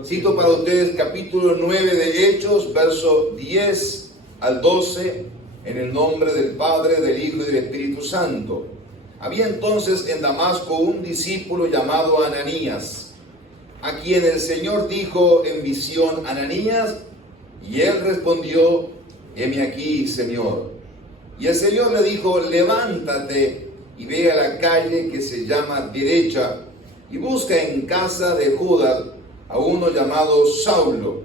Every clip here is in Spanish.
Cito para ustedes capítulo 9 de Hechos, verso 10 al 12, en el nombre del Padre, del Hijo y del Espíritu Santo. Había entonces en Damasco un discípulo llamado Ananías, a quien el Señor dijo en visión: Ananías, y él respondió: heme aquí, Señor. Y el Señor le dijo: levántate y ve a la calle que se llama Derecha, y busca en casa de Judas a uno llamado Saulo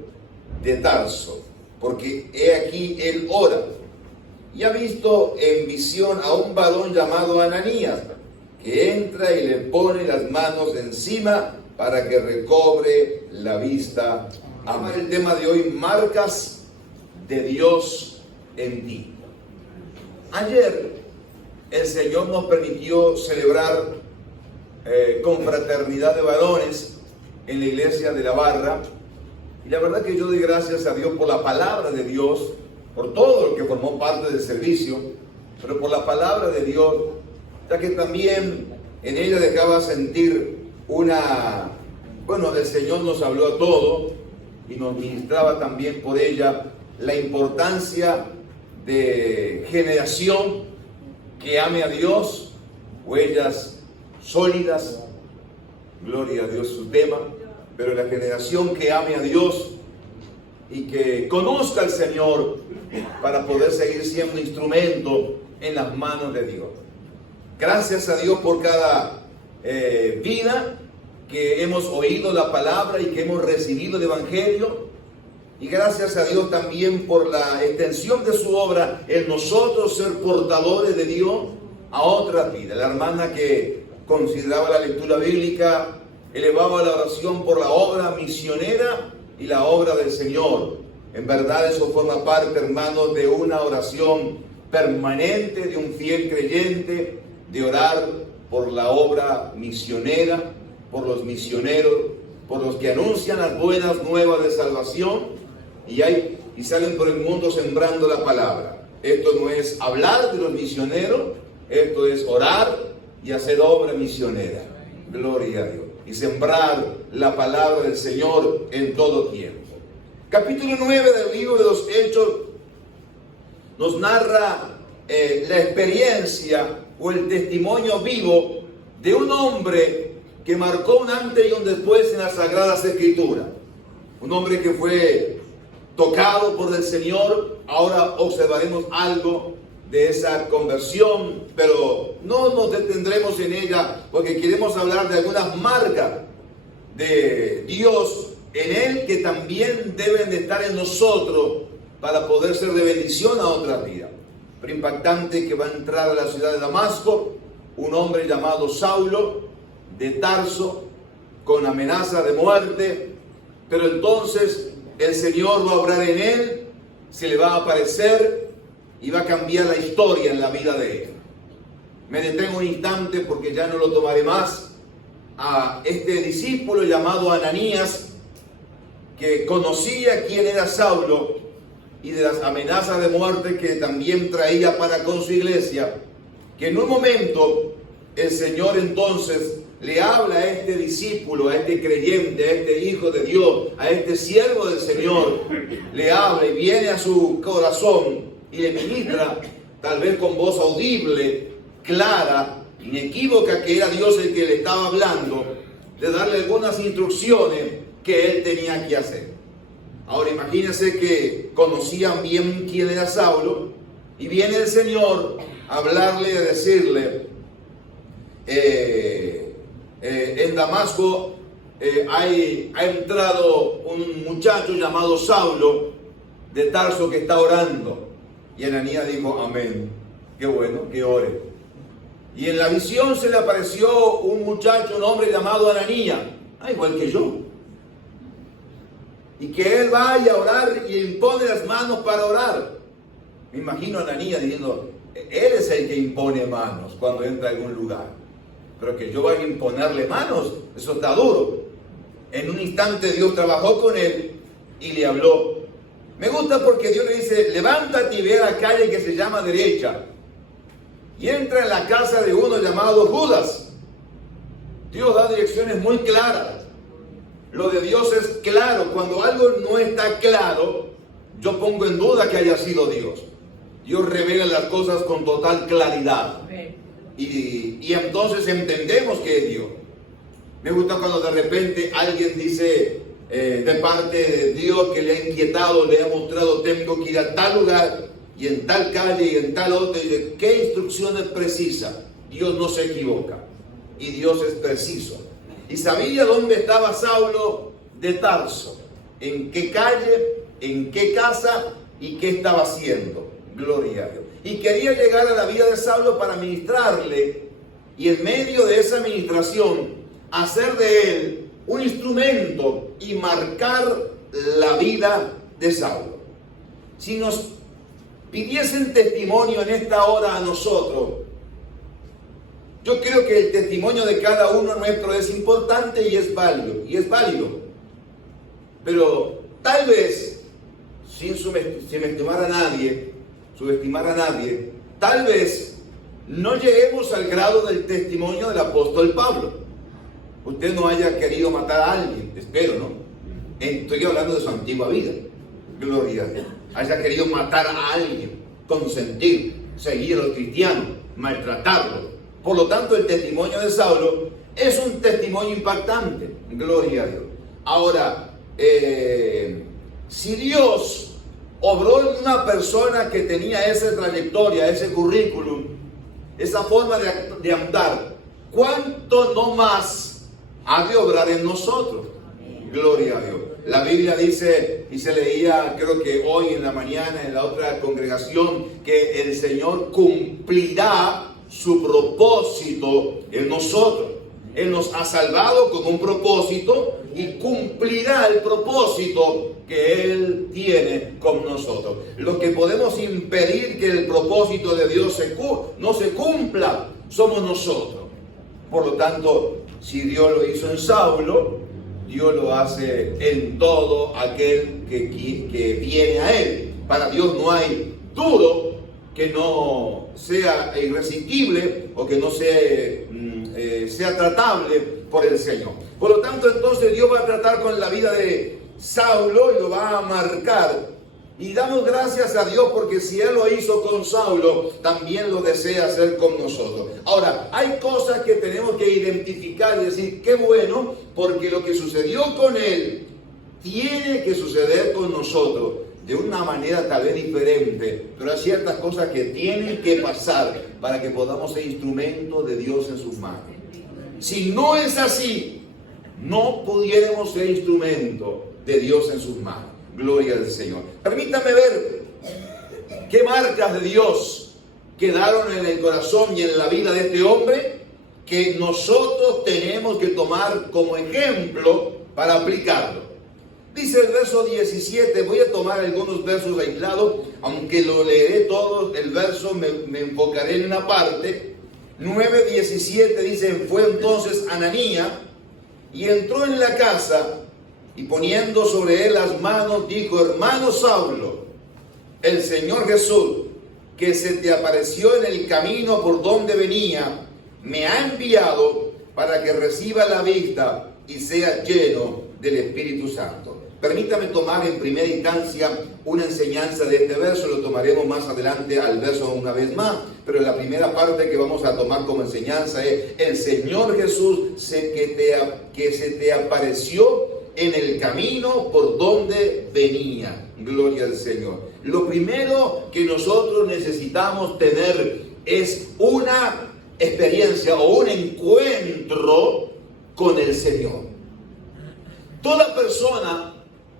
de Tarso, porque he aquí él ora, y ha visto en visión a un varón llamado Ananías, que entra y le pone las manos encima para que recobre la vista. Amén. El tema de hoy: marcas de Dios en ti. Ayer el Señor nos permitió celebrar confraternidad de varones en la iglesia de La Barra, y la verdad que yo doy gracias a Dios por la palabra de Dios, por todo lo que formó parte del servicio, pero por la palabra de Dios, ya que también en ella dejaba sentir el Señor nos habló a todos y nos ministraba también por ella la importancia de generación que ame a Dios, huellas sólidas, gloria a Dios su tema, pero la generación que ame a Dios y que conozca al Señor para poder seguir siendo instrumento en las manos de Dios. Gracias a Dios por cada vida que hemos oído la palabra y que hemos recibido el Evangelio, y gracias a Dios también por la extensión de su obra en nosotros ser portadores de Dios a otras vidas. La hermana que consideraba la lectura bíblica elevaba la oración por la obra misionera y la obra del Señor. En verdad eso forma parte, hermanos, de una oración permanente de un fiel creyente, de orar por la obra misionera, por los misioneros, por los que anuncian las buenas nuevas de salvación y salen por el mundo sembrando la palabra. Esto no es hablar de los misioneros, esto es orar y hacer obra misionera. Gloria a Dios. Y sembrar la palabra del Señor en todo tiempo. Capítulo 9 del libro de los Hechos nos narra la experiencia o el testimonio vivo de un hombre que marcó un antes y un después en las Sagradas Escrituras. Un hombre que fue tocado por el Señor. Ahora observaremos algo de esa conversión, pero no nos detendremos en ella porque queremos hablar de algunas marcas de Dios en Él que también deben de estar en nosotros para poder ser de bendición a otras vidas. Pero impactante que va a entrar a la ciudad de Damasco un hombre llamado Saulo de Tarso con amenaza de muerte, pero entonces el Señor va a obrar en él, se le va a aparecer y va a cambiar la historia en la vida de él. Me detengo un instante porque ya no lo tomaré más a este discípulo llamado Ananías, que conocía quién era Saulo y de las amenazas de muerte que también traía para con su iglesia, que en un momento el Señor entonces le habla a este discípulo, a este creyente, a este hijo de Dios, a este siervo del Señor, le habla y viene a su corazón y le ministra, tal vez con voz audible, clara, inequívoca, que era Dios el que le estaba hablando, de darle algunas instrucciones que él tenía que hacer. Ahora imagínense que conocían bien quién era Saulo, y viene el Señor a hablarle y a decirle: en Damasco ha entrado un muchacho llamado Saulo de Tarso que está orando. Y Ananías dijo: amén, qué bueno, que ore. Y en la visión se le apareció un muchacho, un hombre llamado Ananías, igual que yo, y que él vaya a orar y impone las manos para orar. Me imagino a Ananías diciendo: él es el que impone manos cuando entra a algún lugar, pero que yo vaya a imponerle manos, eso está duro. En un instante Dios trabajó con él y le habló. Me gusta porque Dios le dice: levántate y ve a la calle que se llama Derecha, y entra en la casa de uno llamado Judas. Dios da direcciones muy claras. Lo de Dios es claro. Cuando algo no está claro, yo pongo en duda que haya sido Dios. Dios revela las cosas con total claridad. Y entonces entendemos que es Dios. Me gusta cuando de repente alguien dice de parte de Dios que le ha inquietado, le ha mostrado, tengo que ir a tal lugar y en tal calle y en tal otro. Y dice, ¿qué instrucciones precisa? Dios no se equivoca y Dios es preciso. Y sabía dónde estaba Saulo de Tarso, en qué calle, en qué casa y qué estaba haciendo. Gloria a Dios. Y quería llegar a la vida de Saulo para ministrarle y en medio de esa ministración hacer de él un instrumento y marcar la vida de Saulo. Si nos pidiesen testimonio en esta hora a nosotros, yo creo que el testimonio de cada uno nuestro es importante y es válido. Pero tal vez, sin subestimar a nadie, tal vez no lleguemos al grado del testimonio del apóstol Pablo. Usted no haya querido matar a alguien, espero, ¿no? Estoy hablando de su antigua vida. Gloria a Dios. Haya querido matar a alguien, consentir, seguir a los cristianos, maltratarlos. Por lo tanto, el testimonio de Saulo es un testimonio impactante. Gloria a Dios. Ahora, si Dios obró en una persona que tenía esa trayectoria, ese currículum, esa forma de andar, ¿cuánto no más ha de obrar en nosotros? Gloria a Dios. La Biblia dice, y se leía creo que hoy en la mañana en la otra congregación, que el Señor cumplirá su propósito en nosotros. Él nos ha salvado con un propósito y cumplirá el propósito que Él tiene con nosotros. Lo que podemos impedir que el propósito de Dios no se cumpla somos nosotros. Por lo tanto, si Dios lo hizo en Saulo, Dios lo hace en todo aquel que viene a Él. Para Dios no hay duro que no sea irresistible o que no sea tratable por el Señor. Por lo tanto, entonces Dios va a tratar con la vida de Saulo y lo va a marcar. Y damos gracias a Dios porque si Él lo hizo con Saulo, también lo desea hacer con nosotros. Ahora, hay cosas que tenemos que identificar y decir, qué bueno, porque lo que sucedió con Él tiene que suceder con nosotros de una manera tal vez diferente, pero hay ciertas cosas que tienen que pasar para que podamos ser instrumentos de Dios en sus manos. Si no es así, no pudiéramos ser instrumentos de Dios en sus manos. Gloria al Señor. Permítame ver qué marcas de Dios quedaron en el corazón y en la vida de este hombre que nosotros tenemos que tomar como ejemplo para aplicarlo. Dice el verso 17, voy a tomar algunos versos aislados, aunque lo leeré todo, el verso me enfocaré en una parte. 9:17 dice, fue entonces Ananías y entró en la casa y poniendo sobre él las manos, dijo, hermano Saulo, el Señor Jesús, que se te apareció en el camino por donde venía, me ha enviado para que reciba la vista y sea lleno del Espíritu Santo. Permítame tomar en primera instancia una enseñanza de este verso, lo tomaremos más adelante al verso una vez más, pero la primera parte que vamos a tomar como enseñanza es el Señor Jesús que se te apareció en el camino por donde venía. Gloria al Señor. Lo primero que nosotros necesitamos tener es una experiencia o un encuentro con el Señor. Toda persona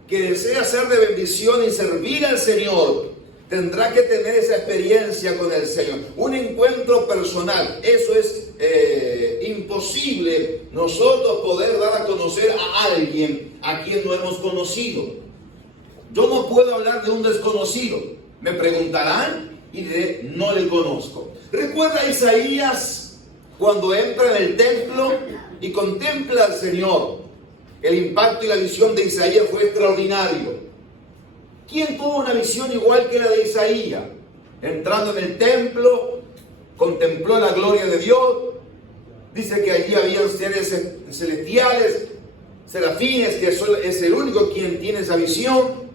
que desea ser de bendición y servir al Señor tendrá que tener esa experiencia con el Señor, un encuentro personal. Eso es imposible nosotros poder dar a conocer a alguien a quien no hemos conocido. Yo no puedo hablar de un desconocido. Me preguntarán y diré, no le conozco. Recuerda a Isaías cuando entra en el templo y contempla al Señor. El impacto y la visión de Isaías fue extraordinario. ¿Quién tuvo una visión igual que la de Isaías? Entrando en el templo, contempló la gloria de Dios. Dice que allí habían seres celestiales serafines, que es el único quien tiene esa visión,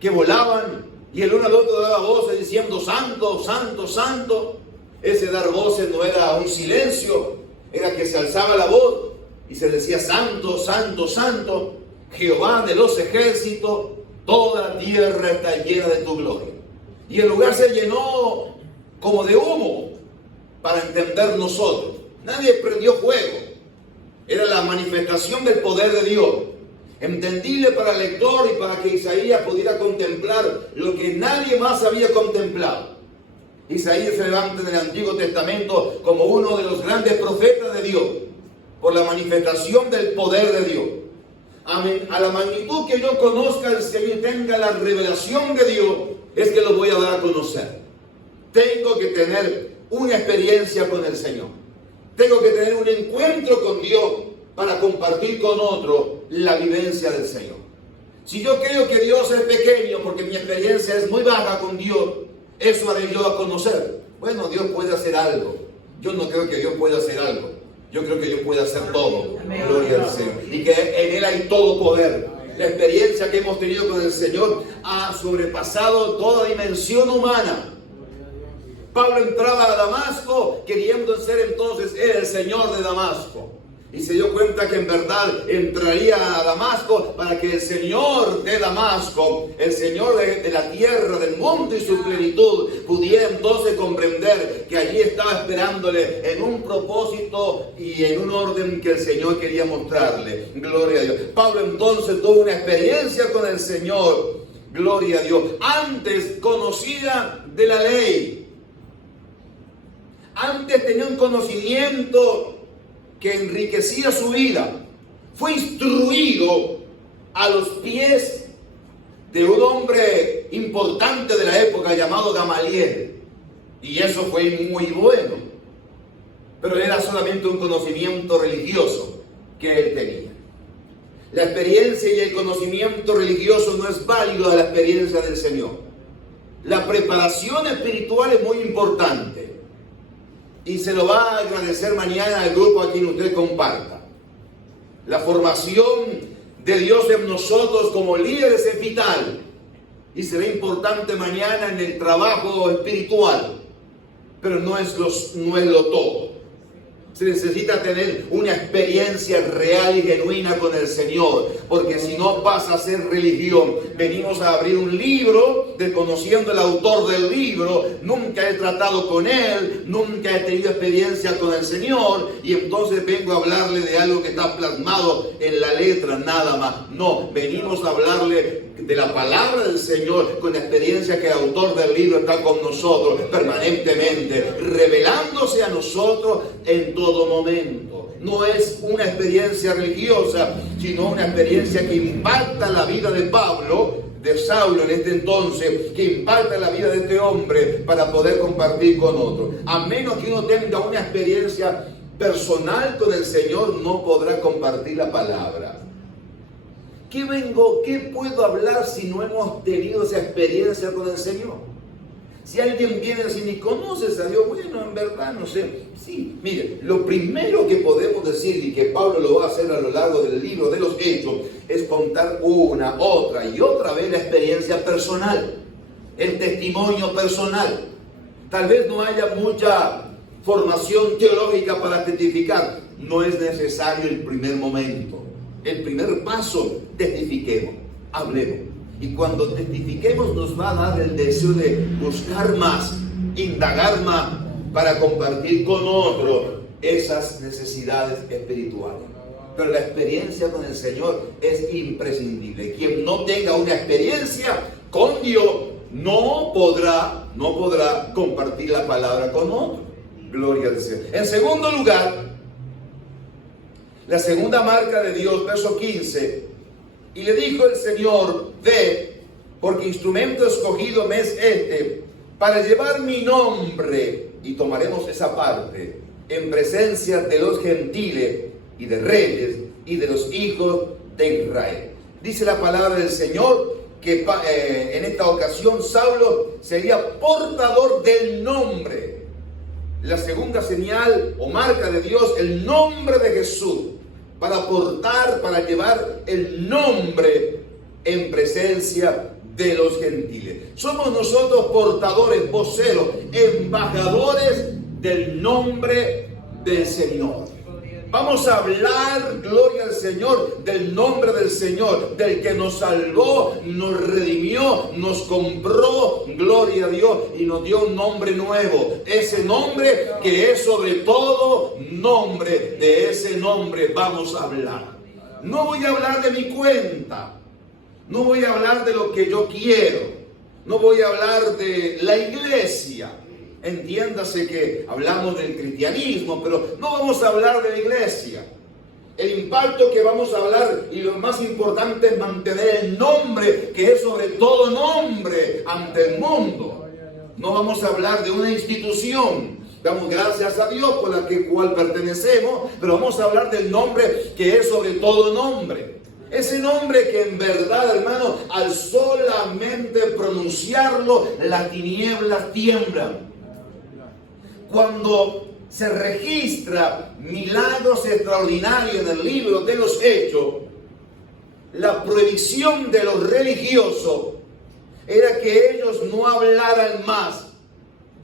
que volaban y el uno al otro daba voces diciendo santo, santo, santo. Ese dar voces no era un silencio, era que se alzaba la voz y se decía santo, santo, santo, Jehová de los ejércitos, toda la tierra está llena de tu gloria. Y el lugar se llenó como de humo para entender nosotros. Nadie prendió fuego. Era la manifestación del poder de Dios. Entendible para el lector y para que Isaías pudiera contemplar lo que nadie más había contemplado. Isaías se levanta en el Antiguo Testamento como uno de los grandes profetas de Dios, por la manifestación del poder de Dios. A la magnitud que yo conozca al Señor y tenga la revelación de Dios, es que lo voy a dar a conocer. Tengo que tener una experiencia con el Señor. Tengo que tener un encuentro con Dios para compartir con otro la vivencia del Señor. Si yo creo que Dios es pequeño porque mi experiencia es muy baja con Dios, eso haré yo a conocer. Bueno, Dios puede hacer algo. Yo no creo que Dios pueda hacer algo. Yo creo que Dios puede hacer todo. Gloria al Señor. Y que en Él hay todo poder. La experiencia que hemos tenido con el Señor ha sobrepasado toda dimensión humana. Pablo entraba a Damasco queriendo ser entonces el Señor de Damasco. Y se dio cuenta que en verdad entraría a Damasco para que el Señor de Damasco, el Señor de la tierra, del monte y su plenitud, pudiera entonces comprender que allí estaba esperándole en un propósito y en un orden que el Señor quería mostrarle. Gloria a Dios. Pablo entonces tuvo una experiencia con el Señor. Gloria a Dios. Antes conocida de la ley. Antes tenía un conocimiento que enriquecía su vida. Fue instruido a los pies de un hombre importante de la época llamado Gamaliel. Y eso fue muy bueno. Pero era solamente un conocimiento religioso que él tenía. La experiencia y el conocimiento religioso no es válido a la experiencia del Señor. La preparación espiritual es muy importante. Y se lo va a agradecer mañana al grupo a quien usted comparta. La formación de Dios en nosotros como líderes es vital. Y será importante mañana en el trabajo espiritual. Pero no es lo todo. Se necesita tener una experiencia real y genuina con el Señor, porque si no pasa a ser religión. Venimos a abrir un libro, desconociendo el autor del libro, nunca he tratado con él, nunca he tenido experiencia con el Señor, y entonces vengo a hablarle de algo que está plasmado en la letra, nada más. No, venimos a hablarle de la palabra del Señor con la experiencia que el autor del libro está con nosotros permanentemente, revelándose a nosotros en todo momento. No es una experiencia religiosa, sino una experiencia que impacta la vida de Pablo, de Saulo en este entonces, que impacta la vida de este hombre para poder compartir con otros. A menos que uno tenga una experiencia personal con el Señor, no podrá compartir la palabra. ¿Qué puedo hablar si no hemos tenido esa experiencia con el Señor? Si alguien viene a decir, ni conoces a Dios, bueno, en verdad no sé. Sí, mire, lo primero que podemos decir, y que Pablo lo va a hacer a lo largo del libro de los Hechos, es contar una, otra y otra vez la experiencia personal, el testimonio personal. Tal vez no haya mucha formación teológica para testificar, no es necesario el primer momento. El primer paso, testifiquemos, hablemos. Y cuando testifiquemos nos va a dar el deseo de buscar más, indagar más, para compartir con otros esas necesidades espirituales. Pero la experiencia con el Señor es imprescindible. Quien no tenga una experiencia con Dios no podrá compartir la palabra con otros. Gloria al Señor. En segundo lugar, la segunda marca de Dios, verso 15. Y le dijo el Señor, ve, porque instrumento escogido me es este, para llevar mi nombre, y tomaremos esa parte, en presencia de los gentiles, y de reyes, y de los hijos de Israel. Dice la palabra del Señor, que en esta ocasión Saulo sería portador del nombre. La segunda señal o marca de Dios, el nombre de Jesús, para portar, para llevar el nombre en presencia de los gentiles. Somos nosotros portadores, voceros, embajadores del nombre del Señor. Vamos a hablar, gloria al Señor, del nombre del Señor, del que nos salvó, nos redimió, nos compró, gloria a Dios, y nos dio un nombre nuevo. Ese nombre que es sobre todo nombre, de ese nombre vamos a hablar. No voy a hablar de mi cuenta, no voy a hablar de lo que yo quiero, no voy a hablar de la iglesia. Entiéndase que hablamos del cristianismo, pero no vamos a hablar de la iglesia. El impacto que vamos a hablar, y lo más importante, es mantener el nombre que es sobre todo nombre ante el mundo. No vamos a hablar de una institución. Damos gracias a Dios por la cual pertenecemos, pero vamos a hablar del nombre que es sobre todo nombre. Ese nombre que en verdad, hermano, al solamente pronunciarlo, las tinieblas tiemblan. Cuando se registra milagros extraordinarios en el libro de los Hechos, la prohibición de los religiosos era que ellos no hablaran más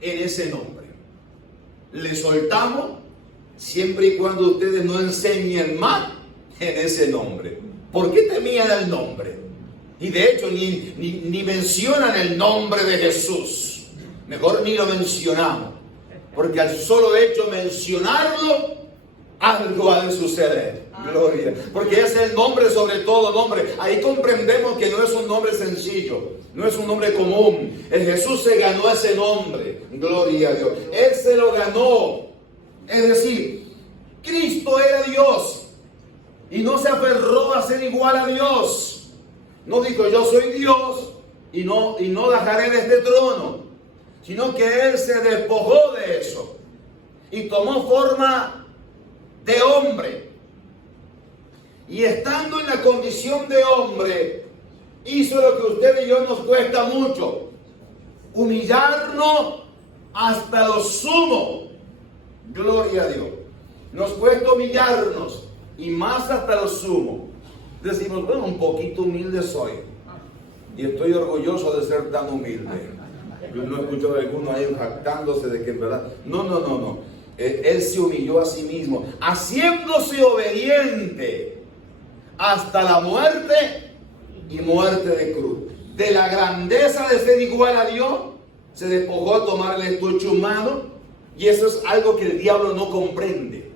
en ese nombre. Le soltamos siempre y cuando ustedes no enseñen más en ese nombre. ¿Por qué temían el nombre? Y de hecho ni mencionan el nombre de Jesús. Mejor ni lo mencionamos. Porque al solo hecho de mencionarlo, algo ha de suceder. Gloria. Porque es el nombre sobre todo nombre. Ahí comprendemos que no es un nombre sencillo. No es un nombre común. El Jesús se ganó ese nombre. Gloria a Dios. Él se lo ganó. Es decir, Cristo era Dios. Y no se aferró a ser igual a Dios. No dijo, yo soy Dios y no bajaré de este trono. Sino que Él se despojó de eso y tomó forma de hombre. Y estando en la condición de hombre, hizo lo que usted y yo nos cuesta mucho: humillarnos hasta lo sumo. Gloria a Dios. Nos cuesta humillarnos, y más hasta lo sumo. Decimos, bueno, un poquito humilde soy, y estoy orgulloso de ser tan humilde. Yo no he escuchado a alguno ahí jactándose de que en verdad. No. Él se humilló a sí mismo, haciéndose obediente hasta la muerte y muerte de cruz. De la grandeza de ser igual a Dios, se despojó a tomar el estuche humano, y eso es algo que el diablo no comprende.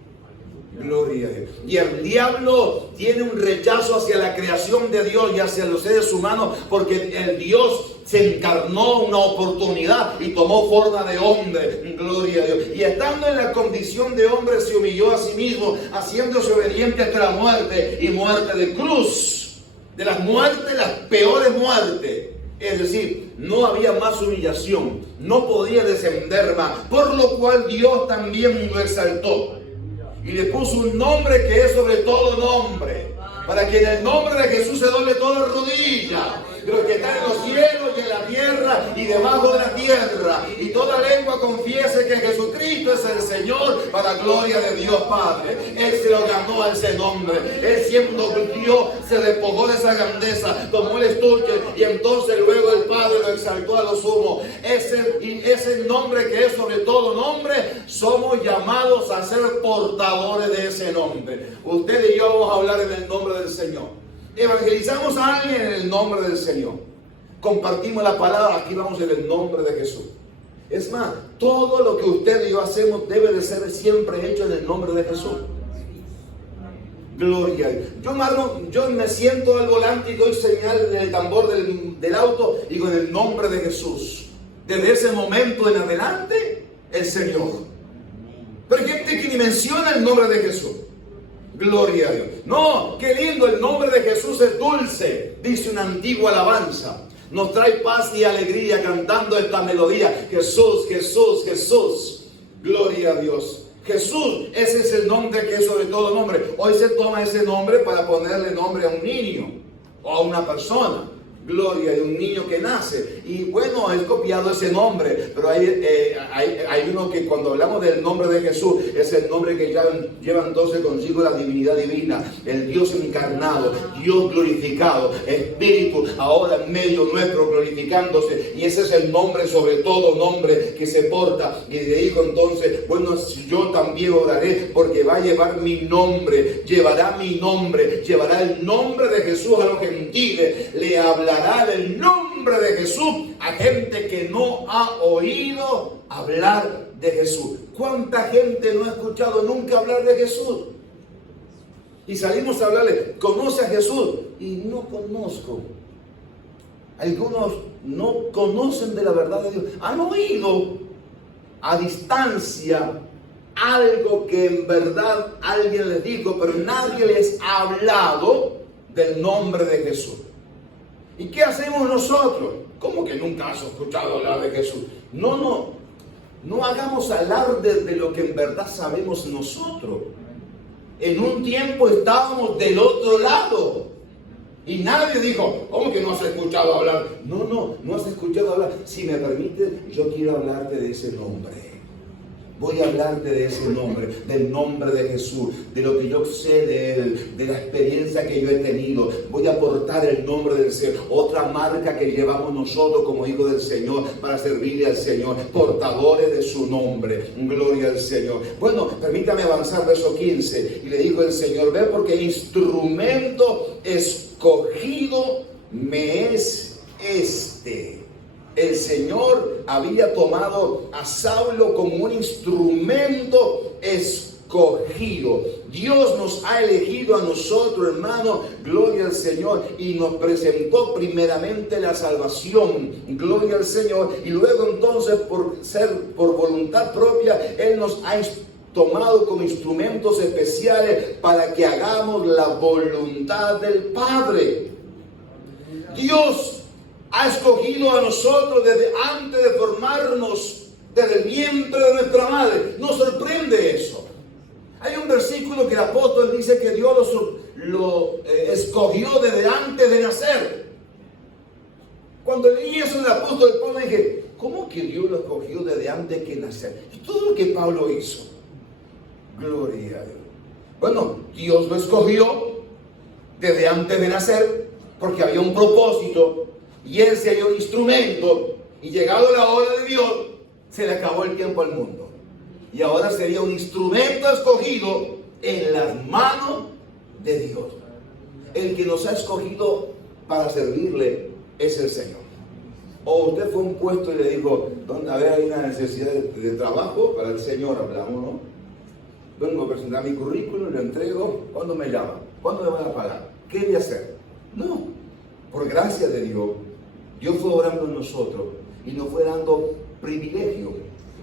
Gloria a Dios. Y el diablo tiene un rechazo hacia la creación de Dios y hacia los seres humanos, porque el Dios se encarnó una oportunidad y tomó forma de hombre. Gloria a Dios. Y estando en la condición de hombre, se humilló a sí mismo, haciéndose obediente hasta la muerte y muerte de cruz. De las muertes, las peores muertes. Es decir, no había más humillación, no podía descender más, por lo cual Dios también lo exaltó y le puso un nombre que es sobre todo nombre, para que en el nombre de Jesús se doble toda rodilla, de los que están en los cielos y en la tierra y debajo de la tierra, y toda lengua confiese que Jesucristo es el Señor, para gloria de Dios Padre. Él se lo ganó a ese nombre. Él, siendo Dios, se despojó de esa grandeza, tomó el estuche, y entonces luego el Padre lo exaltó a lo sumo. Ese nombre que es sobre todo nombre, somos llamados a ser portadores de ese nombre. Usted y yo vamos a hablar en el nombre del Señor. Evangelizamos a alguien en el nombre del Señor. Compartimos la palabra, aquí vamos en el nombre de Jesús. Es más, todo lo que usted y yo hacemos debe de ser siempre hecho en el nombre de Jesús. Gloria a Dios. Yo me siento al volante y doy señal en el tambor del auto, digo en el nombre de Jesús. Desde ese momento en adelante, el Señor. Pero hay gente que ni menciona el nombre de Jesús. Gloria a Dios. No, qué lindo, el nombre de Jesús es dulce, dice una antigua alabanza. Nos trae paz y alegría cantando esta melodía. Jesús, Jesús, Jesús. Gloria a Dios. Jesús, ese es el nombre que es sobre todo nombre. Hoy se toma ese nombre para ponerle nombre a un niño o a una persona. gloria, de un niño que nace. Y bueno, es copiado ese nombre, pero hay uno que cuando hablamos del nombre de Jesús, es el nombre que lleva entonces consigo la divinidad divina, el Dios encarnado, Dios glorificado, Espíritu ahora en medio nuestro glorificándose, y ese es el nombre sobre todo nombre que se porta. Y le dijo entonces, bueno, yo también oraré porque va a llevar mi nombre, llevará mi nombre, llevará el nombre de Jesús a los gentiles, le hablará del nombre de Jesús a gente que no ha oído hablar de Jesús. ¿Cuánta gente no ha escuchado nunca hablar de Jesús? Y salimos a hablarle, ¿conoce a Jesús? Y no conozco. Algunos no conocen de la verdad de Dios. Han oído a distancia algo que en verdad alguien les dijo, pero nadie les ha hablado del nombre de Jesús. ¿Y qué hacemos nosotros? ¿Cómo que nunca has escuchado hablar de Jesús? No hagamos alarde de lo que en verdad sabemos nosotros. En un tiempo estábamos del otro lado y nadie dijo, ¿cómo que no has escuchado hablar? No has escuchado hablar. Si me permites, yo quiero hablarte de ese nombre. Voy a hablarte de ese nombre, del nombre de Jesús, de lo que yo sé de Él, de la experiencia que yo he tenido. Voy a aportar el nombre del Señor, otra marca que llevamos nosotros como hijos del Señor para servirle al Señor, portadores de su nombre. Gloria al Señor. Bueno, permítame avanzar, verso 15. Y le dijo el Señor, ve porque instrumento escogido me es este. El Señor había tomado a Saulo como un instrumento escogido. Dios nos ha elegido a nosotros, hermano, gloria al Señor, y nos presentó primeramente la salvación, gloria al Señor, y luego entonces por voluntad propia, Él nos ha tomado como instrumentos especiales para que hagamos la voluntad del Padre. Dios ha escogido a nosotros desde antes de formarnos, desde el vientre de nuestra madre. Nos sorprende eso. Hay un versículo que el apóstol dice que Dios lo escogió desde antes de nacer. Cuando leí eso del apóstol Pablo, dije, ¿cómo que Dios lo escogió desde antes de nacer? Y todo lo que Pablo hizo, gloria a Dios. Bueno, Dios lo escogió desde antes de nacer porque había un propósito. Y Él sería un instrumento, y llegado la hora de Dios, se le acabó el tiempo al mundo. Y ahora sería un instrumento escogido en las manos de Dios. El que nos ha escogido para servirle es el Señor. O usted fue a un puesto y le dijo, a ver, hay una necesidad de trabajo para el Señor, hablamos, ¿no? Vengo a presentar mi currículum, lo entrego, ¿cuándo me llaman? ¿Cuándo me van a pagar? ¿Qué voy a hacer? No, por gracia de Dios. Dios fue orando en nosotros y nos fue dando privilegios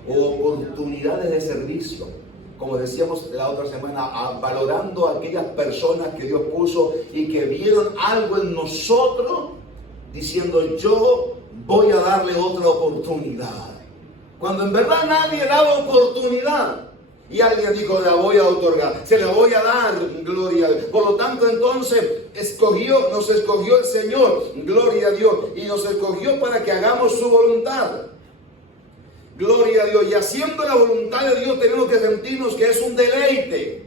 o oportunidades de servicio. Como decíamos la otra semana, valorando a aquellas personas que Dios puso y que vieron algo en nosotros, diciendo, yo voy a darle otra oportunidad. Cuando en verdad nadie daba oportunidad. Y alguien dijo, la voy a otorgar, se la voy a dar, gloria a Dios. Por lo tanto, entonces, nos escogió el Señor, gloria a Dios, y nos escogió para que hagamos su voluntad. Gloria a Dios. Y haciendo la voluntad de Dios tenemos que sentirnos que es un deleite,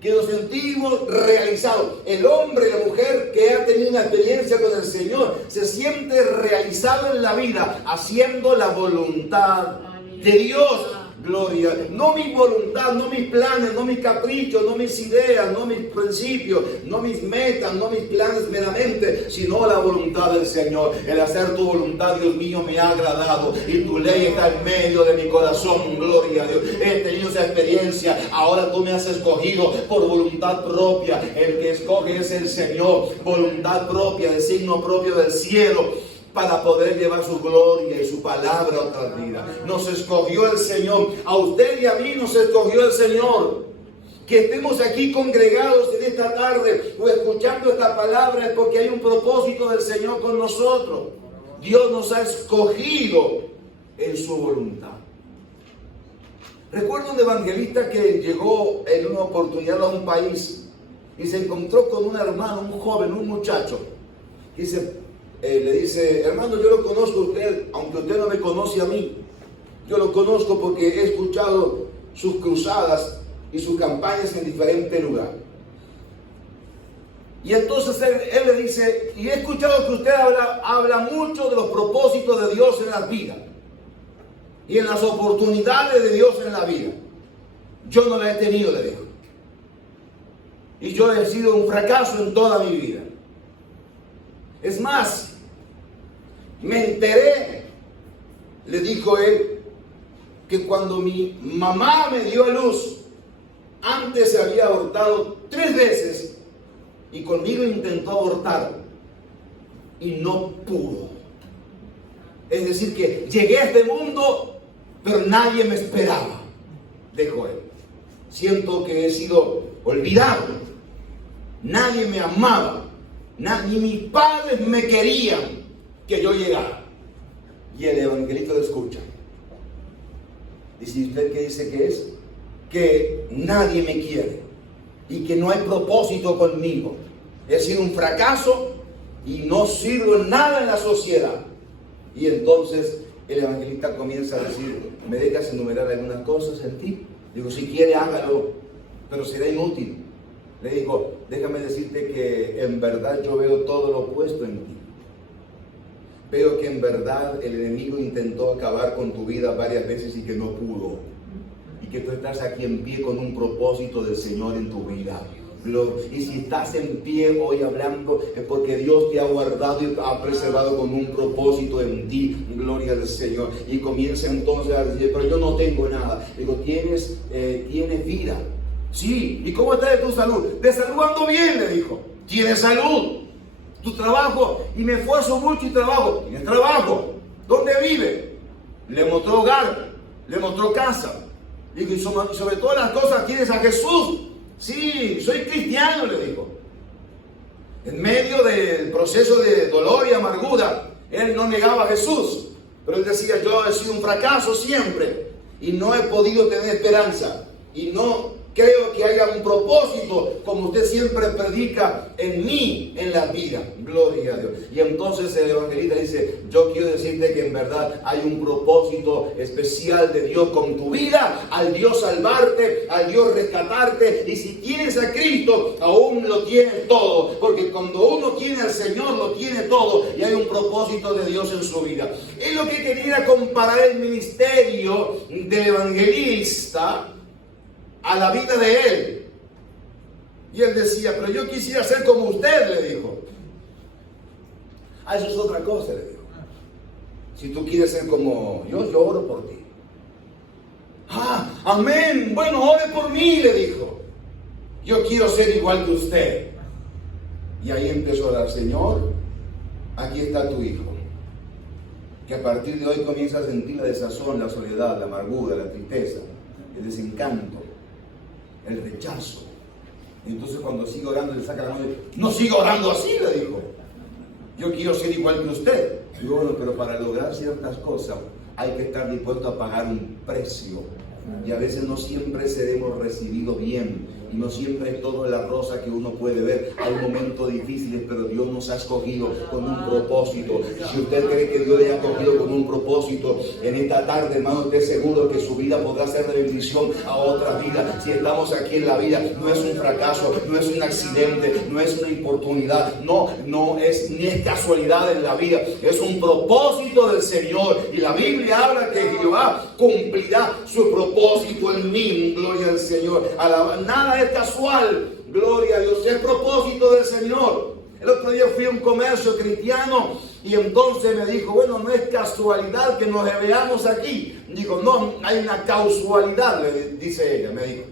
que nos sentimos realizados. El hombre y la mujer que ha tenido una experiencia con el Señor se siente realizado en la vida haciendo la voluntad de Dios. Gloria, no mi voluntad, no mis planes, no mis caprichos, no mis ideas, no mis principios, no mis metas, no mis planes meramente, sino la voluntad del Señor. El hacer tu voluntad, Dios mío, me ha agradado y tu ley está en medio de mi corazón. Gloria a Dios. He tenido esa experiencia, ahora tú me has escogido por voluntad propia. El que escoge es el Señor, voluntad propia, de signo propio del cielo, para poder llevar su gloria y su palabra a otras vidas. Nos escogió el Señor. A usted y a mí nos escogió el Señor. Que estemos aquí congregados en esta tarde o escuchando esta palabra es porque hay un propósito del Señor con nosotros. Dios nos ha escogido en su voluntad. Recuerdo un evangelista que llegó en una oportunidad a un país y se encontró con un hermano, un joven, un muchacho. Dice, le dice, hermano, yo lo conozco a usted, aunque usted no me conoce a mí. Yo lo conozco porque he escuchado sus cruzadas y sus campañas en diferentes lugares. Y entonces él le dice, y he escuchado que usted habla mucho de los propósitos de Dios en las vidas y en las oportunidades de Dios en la vida. Yo no la he tenido, le dijo. Y yo he sido un fracaso en toda mi vida. Es más, me enteré, le dijo él, que cuando mi mamá me dio a luz, antes se había abortado 3 veces y conmigo intentó abortar y no pudo. Es decir, que llegué a este mundo, pero nadie me esperaba, dijo él. Siento que he sido olvidado, nadie me amaba, ni mis padres me querían que yo llegara. Y el evangelista lo escucha. Dice, ¿y usted qué dice que es? Que nadie me quiere y que no hay propósito conmigo. He sido un fracaso y no sirvo en nada en la sociedad. Y entonces el evangelista comienza a decir, ¿me dejas enumerar algunas cosas en ti? Digo, si quiere hágalo, pero será inútil. Le digo, déjame decirte que en verdad yo veo todo lo opuesto en ti. Veo que en verdad el enemigo intentó acabar con tu vida varias veces y que no pudo. Y que tú estás aquí en pie con un propósito del Señor en tu vida. Y si estás en pie hoy hablando, es porque Dios te ha guardado y ha preservado con un propósito en ti. Gloria al Señor. Y comienza entonces a decir, pero yo no tengo nada. Digo, tienes vida. Sí. ¿Y cómo está de tu salud? De salud ando bien, le dijo. Tienes salud. Tu trabajo, y me esfuerzo mucho y trabajo. ¿Tienes trabajo? ¿Dónde vive? Le mostró hogar, le mostró casa. Digo, y sobre todas las cosas tienes a Jesús. Sí, soy cristiano, le dijo. En medio del proceso de dolor y amargura, él no negaba a Jesús. Pero él decía, yo he sido un fracaso siempre y no he podido tener esperanza. Y no creo que haya un propósito, como usted siempre predica en mí, en la vida. Gloria a Dios. Y entonces el evangelista dice, yo quiero decirte que en verdad hay un propósito especial de Dios con tu vida, al Dios salvarte, al Dios rescatarte. Y si tienes a Cristo, aún lo tienes todo. Porque cuando uno tiene al Señor, lo tiene todo. Y hay un propósito de Dios en su vida. Es lo que quería comparar el ministerio del evangelista a la vida de él. Y él decía, pero yo quisiera ser como usted, le dijo. Eso es otra cosa, le dijo. Si tú quieres ser como yo oro por ti. Amén, bueno, ore por mí, le dijo. Yo quiero ser igual que usted. Y ahí empezó a orar, Señor, aquí está tu hijo, que a partir de hoy comienza a sentir la desazón, la soledad, la amargura, la tristeza, el desencanto, el rechazo. Y entonces cuando sigue orando le saca la mano y no siga orando así, le dijo. Yo quiero ser igual que usted. Digo, bueno, pero para lograr ciertas cosas hay que estar dispuesto a pagar un precio. Y a veces no siempre seremos recibidos bien. Y no siempre es todo la rosa que uno puede ver. Hay momentos difíciles, pero Dios nos ha escogido con un propósito. Si usted cree que Dios le ha escogido con un propósito, en esta tarde, hermano, esté seguro que su vida podrá ser de bendición a otra vida. Si estamos aquí en la vida, no es un fracaso, no es un accidente, no es una oportunidad, no es ni es casualidad en la vida, es un propósito del Señor. Y la Biblia habla que Jehová cumplirá su propósito en mí. Gloria al Señor. Nada es casual, gloria a Dios, es propósito del Señor. El otro día fui a un comercio cristiano y entonces me dijo, bueno, no es casualidad que nos veamos aquí. Digo, no, hay una causalidad, le dice ella, me dijo.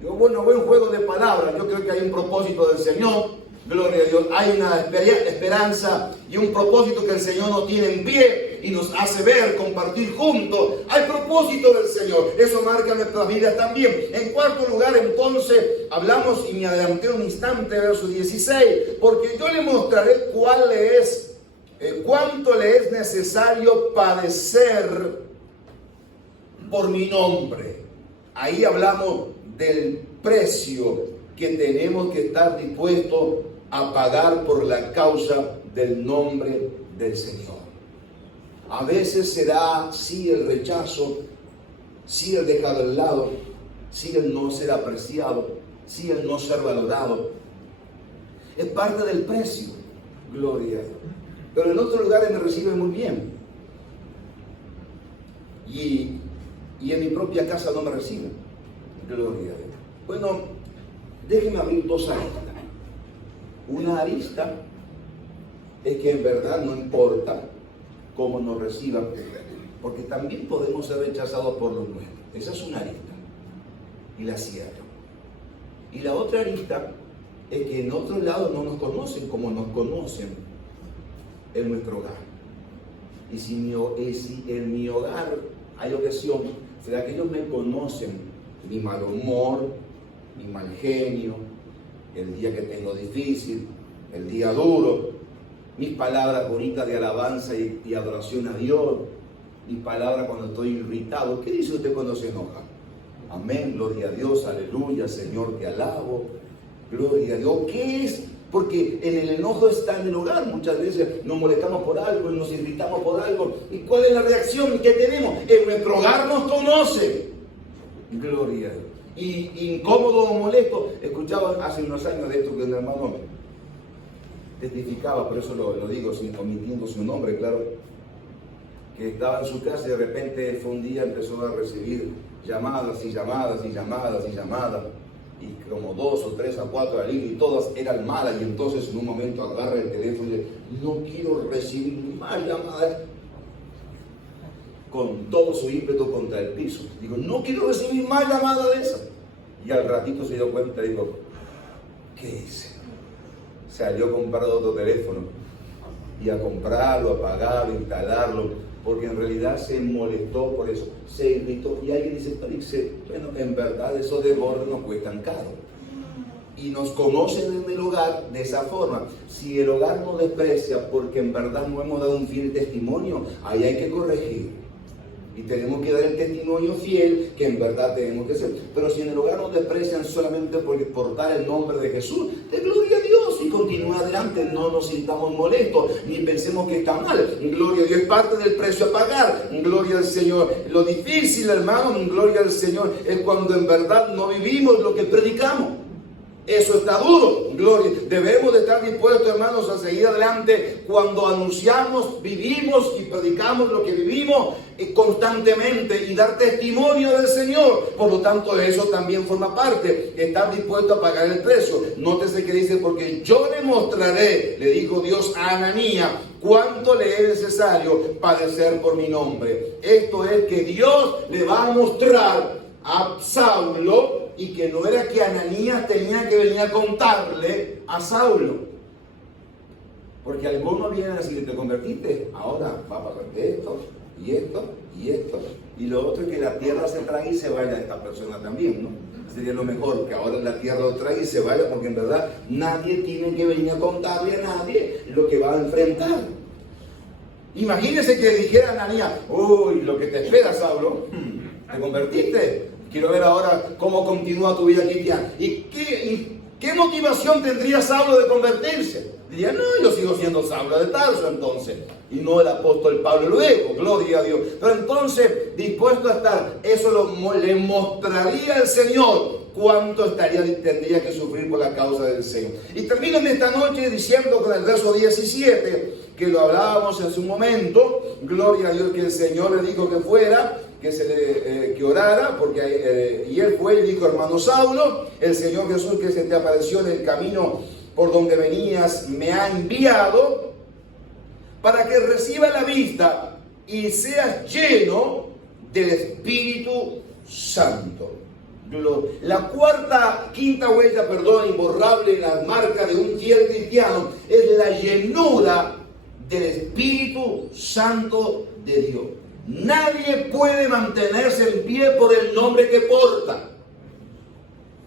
Digo, bueno, buen juego de palabras, yo creo que hay un propósito del Señor. Gloria a Dios, hay una esperanza y un propósito que el Señor nos tiene en pie y nos hace ver, compartir juntos. Hay propósito del Señor, eso marca nuestras vidas también. En cuarto lugar, entonces, hablamos, y me adelanté un instante, verso 16, porque yo le mostraré cuánto le es necesario padecer por mi nombre. Ahí hablamos del precio que tenemos que estar dispuestos a pagar por la causa del nombre del Señor. A veces será sí el rechazo, sí el dejado de lado, sí el no ser apreciado, sí el no ser valorado. Es parte del precio, gloria a Dios. Pero en otros lugares me reciben muy bien. Y en mi propia casa no me reciben, gloria a Dios. Bueno, déjenme abrir dos aristas. Una arista es que en verdad no importa cómo nos reciban, porque también podemos ser rechazados por los nuestros. Esa es una arista, y la cierro. Y la otra arista es que en otros lados no nos conocen como nos conocen en nuestro hogar. Y si en mi hogar hay objeción, será que ellos me conocen mi mal humor, mi mal genio, el día que tengo difícil, el día duro, mis palabras bonitas de alabanza y adoración a Dios, mis palabras cuando estoy irritado. ¿Qué dice usted cuando se enoja? Amén, gloria a Dios, aleluya, Señor, te alabo, gloria a Dios. ¿Qué es? Porque en el enojo está en el hogar. Muchas veces nos molestamos por algo y nos irritamos por algo. ¿Y cuál es la reacción que tenemos? En nuestro hogar nos conoce. Gloria a Dios. Y incómodo o molesto, escuchaba hace unos años de esto que el hermano testificaba, por eso lo digo sin omitiendo su nombre, claro, que estaba en su casa y de repente fue un día, empezó a recibir llamadas y llamadas y llamadas y llamadas, y como 2 o 3 o 4 al hilo, y todas eran malas, y entonces en un momento agarra el teléfono y dice: no quiero recibir más llamadas, con todo su ímpetu contra el piso. Digo, no quiero recibir más llamadas de esas. Y al ratito se dio cuenta y digo, ¿qué hice? Salió a comprar otro teléfono, y a comprarlo, a pagarlo, a instalarlo, porque en realidad se molestó por eso, se irritó. Y alguien dice, bueno, en verdad esos desbordes nos cuestan caro. Y nos conocen en el hogar de esa forma. Si el hogar nos desprecia porque en verdad no hemos dado un fiel testimonio, ahí hay que corregir. Y tenemos que dar el testimonio fiel que en verdad tenemos que ser. Pero si en el hogar nos desprecian solamente por portar el nombre de Jesús, de gloria a Dios, y continúa adelante, no nos sintamos molestos, ni pensemos que está mal. Gloria a Dios, es parte del precio a pagar. Gloria al Señor. Lo difícil, hermano, gloria al Señor, es cuando en verdad no vivimos lo que predicamos. Eso está duro, gloria. Debemos de estar dispuestos, hermanos, a seguir adelante cuando anunciamos, vivimos y predicamos lo que vivimos constantemente y dar testimonio del Señor. Por lo tanto, eso también forma parte, estar dispuesto a pagar el precio. Nótese que dice, porque yo le mostraré, le dijo Dios a Ananías, cuánto le es necesario padecer por mi nombre. Esto es que Dios le va a mostrar a Saulo, y que no era que Ananías tenía que venir a contarle a Saulo. Porque algunos vienen a decir, te convertiste, ahora va a pasar esto, y esto, y esto. Y lo otro es que la tierra se trague y se vaya a esta persona también, ¿no? Sería lo mejor que ahora la tierra lo traiga y se vaya, porque en verdad nadie tiene que venir a contarle a nadie lo que va a enfrentar. Imagínense que dijera Ananías, uy, lo que te espera, Saulo, ¿te convertiste? Quiero ver ahora cómo continúa tu vida cristiana. ¿Y qué motivación tendría Saulo de convertirse? Diría, no, yo sigo siendo Saulo de Tarso entonces, y no el apóstol Pablo luego, gloria a Dios. Pero entonces, dispuesto a estar, eso le mostraría al Señor cuánto tendría que sufrir por la causa del Señor. Y termino en esta noche diciendo con el verso 17, que lo hablábamos en su momento, gloria a Dios, que el Señor le dijo que fuera, que orara, porque y él fue y dijo, hermano Saulo, el Señor Jesús que se te apareció en el camino por donde venías me ha enviado para que reciba la vista y seas lleno del Espíritu Santo. La quinta huella, imborrable en la marca de un fiel cristiano es la llenura del Espíritu Santo de Dios. Nadie puede mantenerse en pie por el nombre que porta,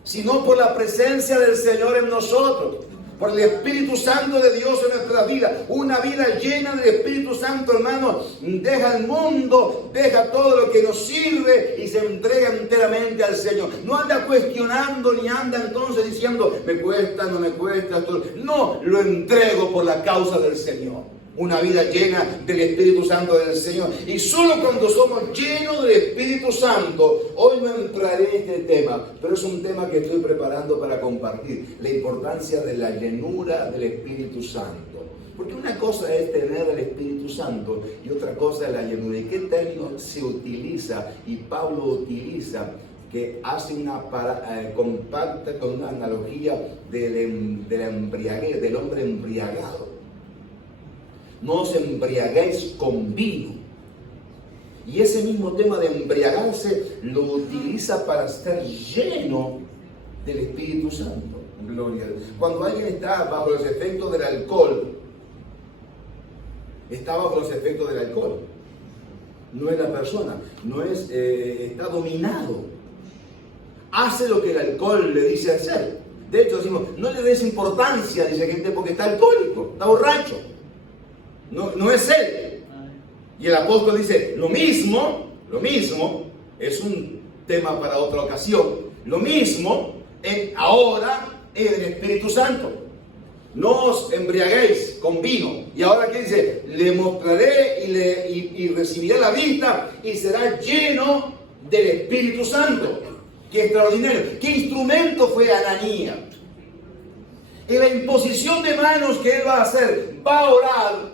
sino por la presencia del Señor en nosotros. por el Espíritu Santo de Dios en nuestra vida. Una vida llena del Espíritu Santo, hermano, deja el mundo, deja todo lo que nos sirve y se entrega enteramente al Señor. No anda cuestionando ni anda entonces diciendo, me cuesta, no me cuesta. No, lo entrego por la causa del Señor. Una vida llena del Espíritu Santo del Señor. Y solo cuando somos llenos del Espíritu Santo, hoy no entraré en este tema, pero es un tema que estoy preparando para compartir. La importancia de la llenura del Espíritu Santo. Porque una cosa es tener el Espíritu Santo y otra cosa es la llenura. ¿Y qué término se utiliza? Y Pablo utiliza, que hace una compacta con una analogía de la embriaguez, del hombre embriagado. No os embriaguéis con vino. Y ese mismo tema de embriagarse lo utiliza para estar lleno del Espíritu Santo. Gloria a Dios. Cuando alguien está bajo los efectos del alcohol, está bajo los efectos del alcohol. No es la persona, no es, está dominado. Hace lo que el alcohol le dice hacer. De hecho, decimos, no le des importancia, dice gente, porque está alcohólico, está borracho. No es él. Y el apóstol dice, lo mismo, es un tema para otra ocasión. Lo mismo ahora en el Espíritu Santo. No os embriaguéis con vino. Y ahora ¿qué dice? Le mostraré y recibirá la vista y será lleno del Espíritu Santo. Qué extraordinario. ¿Qué instrumento fue Ananías? En la imposición de manos que él va a hacer, va a orar.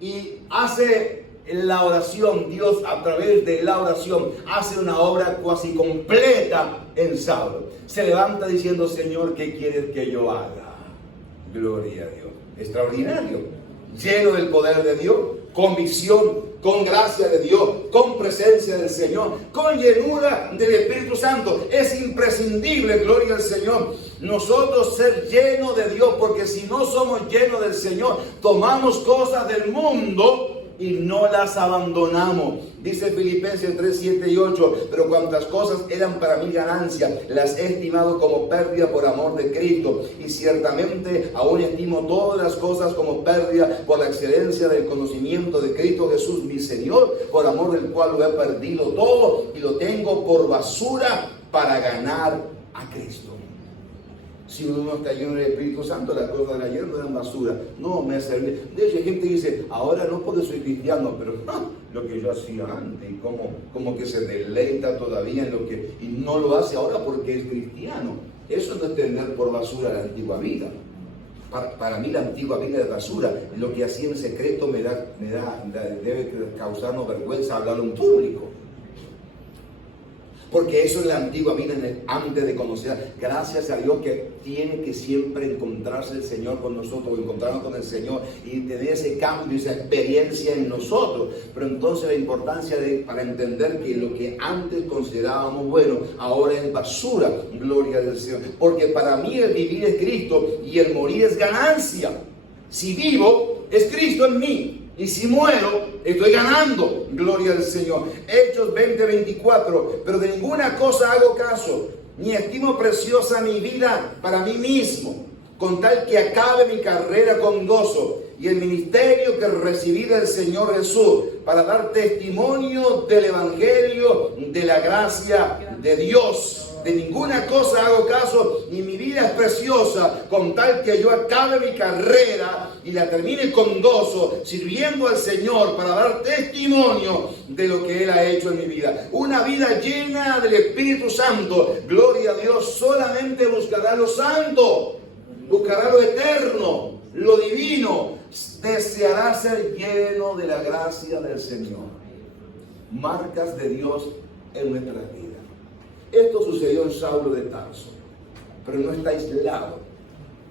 Y hace la oración, Dios a través de la oración hace una obra casi completa en Saulo. Se levanta diciendo, Señor, ¿qué quieres que yo haga? Gloria a Dios. Extraordinario. Lleno del poder de Dios, con visión, con gracia de Dios, con presencia del Señor, con llenura del Espíritu Santo. Es imprescindible, gloria al Señor, nosotros ser llenos de Dios, porque si no somos llenos del Señor, tomamos cosas del mundo y no las abandonamos. Dice Filipenses 3, 7 y 8, pero cuantas cosas eran para mí ganancia, las he estimado como pérdida por amor de Cristo. Y ciertamente aún estimo todas las cosas como pérdida por la excelencia del conocimiento de Cristo Jesús, mi Señor, por amor del cual lo he perdido todo y lo tengo por basura para ganar a Cristo. Si uno está lleno del Espíritu Santo, las cosas de ayer no eran basura. No me serví. De hecho, hay gente que dice, ahora no porque soy cristiano, pero lo que yo hacía antes, y como que se deleita todavía en lo que, y no lo hace ahora porque es cristiano. Eso no es tener por basura la antigua vida. Para mí la antigua vida es basura. Lo que hacía en secreto debe causarnos vergüenza hablarlo en público. Porque eso es la antigua vida antes de conocer. Gracias a Dios que tiene que siempre encontrarse el Señor con nosotros, encontrarnos con el Señor y tener ese cambio, esa experiencia en nosotros. Pero entonces la importancia para entender que lo que antes considerábamos bueno, ahora es basura, gloria al Señor. Porque para mí el vivir es Cristo y el morir es ganancia. Si vivo, es Cristo en mí. Y si muero, estoy ganando, gloria al Señor. Hechos 20:24, pero de ninguna cosa hago caso, ni estimo preciosa mi vida para mí mismo, con tal que acabe mi carrera con gozo y el ministerio que recibí del Señor Jesús, para dar testimonio del Evangelio de la gracia de Dios. De ninguna cosa hago caso, ni mi vida es preciosa, con tal que yo acabe mi carrera y la termine con gozo, sirviendo al Señor para dar testimonio de lo que Él ha hecho en mi vida. Una vida llena del Espíritu Santo, gloria a Dios, solamente buscará lo santo, buscará lo eterno, lo divino, deseará ser lleno de la gracia del Señor. Marcas de Dios en nuestras vidas. Esto sucedió en Saulo de Tarso, pero no está aislado,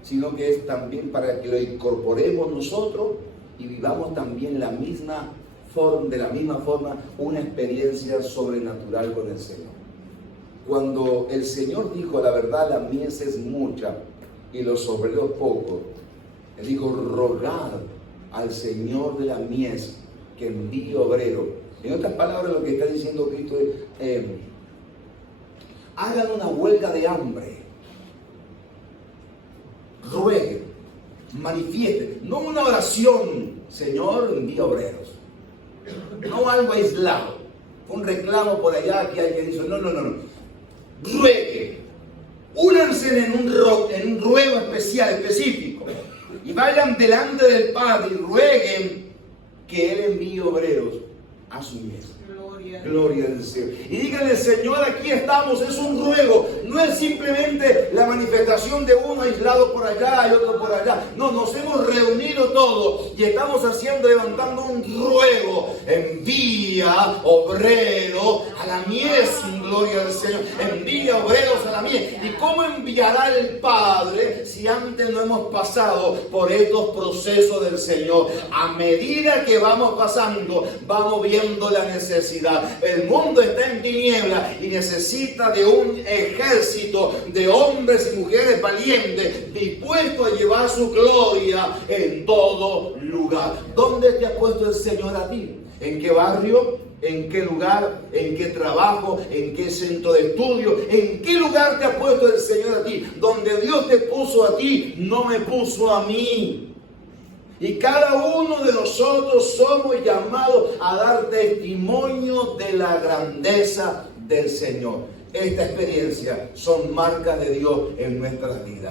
sino que es también para que lo incorporemos nosotros y vivamos también de la misma forma una experiencia sobrenatural con el Señor. Cuando el Señor dijo, la verdad, la mies es mucha y los obreros pocos, Él dijo, rogad al Señor de la mies que envíe obreros. En otras palabras, lo que está diciendo Cristo es, hagan una huelga de hambre, rueguen, manifieste, no una oración, Señor, envía obreros, no algo aislado, un reclamo por allá que alguien hizo, no, ruegue, únanse en un ruego especial, específico, y vayan delante del Padre y rueguen que Él envíe obreros a su mesa. Gloria al Señor. Y díganle, Señor, aquí estamos, es un ruego, no es simplemente la manifestación de uno aislado por allá y otro por allá. No, nos hemos reunido todos y estamos levantando un ruego. Envía obreros a la mies, gloria al Señor. Envía obreros a la mies. ¿Y cómo enviará el Padre si antes no hemos pasado por estos procesos del Señor? A medida que vamos pasando, vamos viendo la necesidad. El mundo está en tinieblas y necesita de un ejército de hombres y mujeres valientes dispuestos a llevar su gloria en todo lugar. ¿Dónde te ha puesto el Señor a ti? ¿En qué barrio? ¿En qué lugar? ¿En qué trabajo? ¿En qué centro de estudio? ¿En qué lugar te ha puesto el Señor a ti? Donde Dios te puso a ti, no me puso a mí. Y cada uno de nosotros somos llamados a dar testimonio de la grandeza del Señor. Esta experiencia son marcas de Dios en nuestras vidas.